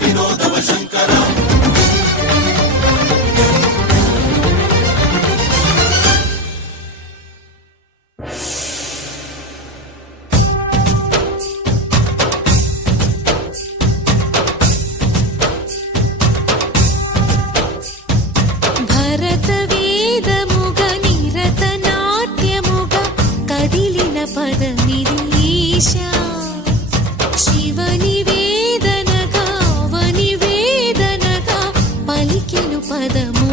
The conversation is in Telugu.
వినోదవ శంకర భరత వేదముగ నిరత నాట్యముగ కదిలిన పదమిది ఈశా శివని వేదనగా అవని వేదనగా పలికెను పదము